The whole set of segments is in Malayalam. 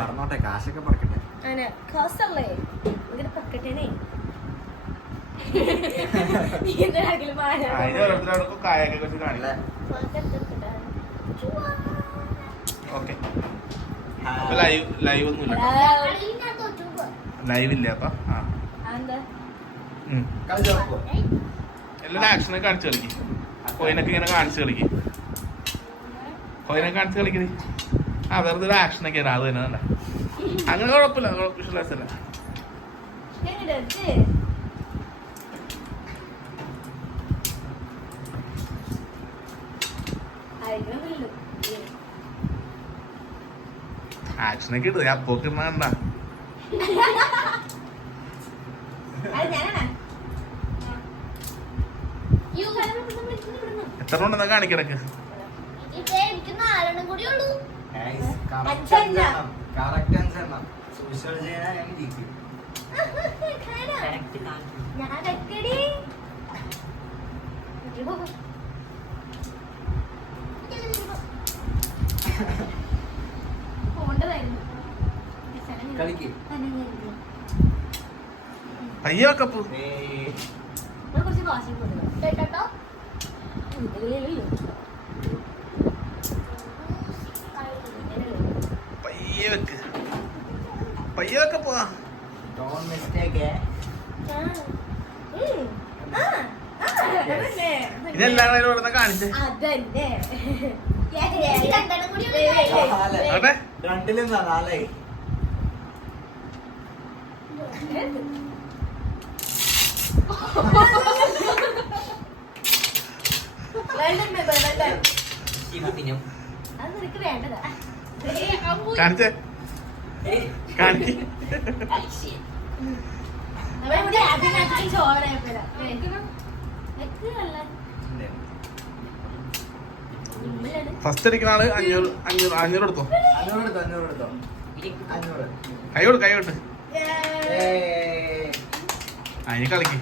പറഞ്ഞോട്ടെ, കാശൊക്കെ പറക്കട്ടെ. കാശല്ലേ ഇങ്ങനെ പക്കട്ടേനെ. ലൈവ് ഇല്ല അപ്പൊ എല്ലാ ആക്ഷനൊക്കെ കാണിച്ചു കളിക്കും. കോയിനൊക്കെ ഇങ്ങനെ കാണിച്ചു കളിക്കും. കോയിനൊക്കെ കാണിച്ചു കളിക്കുന്നത് വെറുതെ ഒരു ആക്ഷനൊക്കെ അത് തന്നെ അല്ല. അങ്ങനെ കുഴപ്പമില്ല, വിഷ്വലൈസല്ല. ആക്ഷനൊക്കെ ഇട്ട് അപ്പൊക്കെ ഇടണ്ട. എത്ര ഉണ്ടെന്നാ കാണിക്കിടക്ക്. പയ്യോ കപ്പു പയ്യെ വെക്ക്, പയ്യെ വെക്ക പോവാ. ഇതെല്ലാം ഇവിടെ കാണിച്ചേ. രണ്ടിലും നാലായി. കാണിച്ചേ കാണിക്ക്. ഫസ്റ്റ് അടിക്കുന്ന ആള് 500 എടുത്തോ. കൈയോട്ട് കൈയോട്ട് അതിന് കളിക്ക്.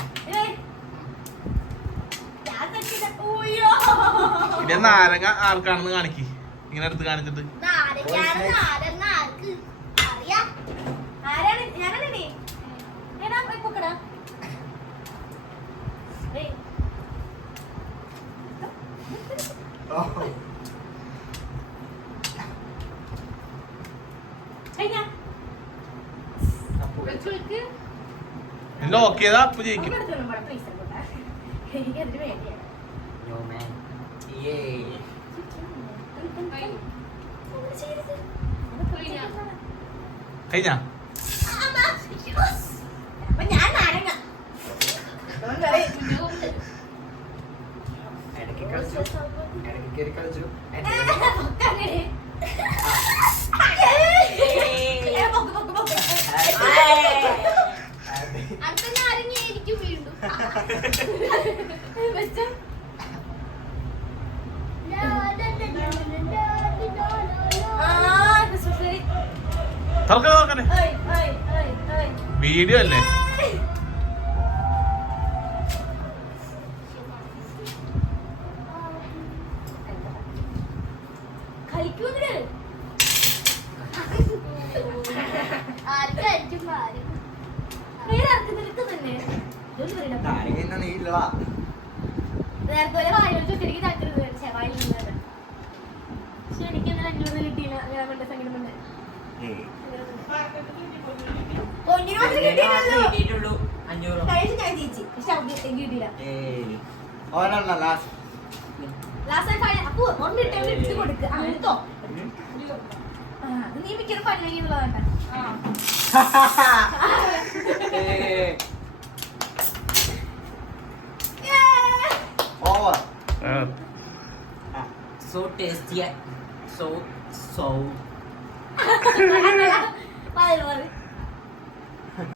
ഇനി നാരങ്ങ ആർക്കാണെന്ന് കാണിക്ക്. ഇങ്ങനെ എടുത്ത് കാണിച്ചിട്ട് എല്ലാം ഓക്കെ ചെയ്താ അപ്പൊ ജയിക്കും. കഴിഞ്ഞ വീഡിയോ അല്ലേ? So tasty, so.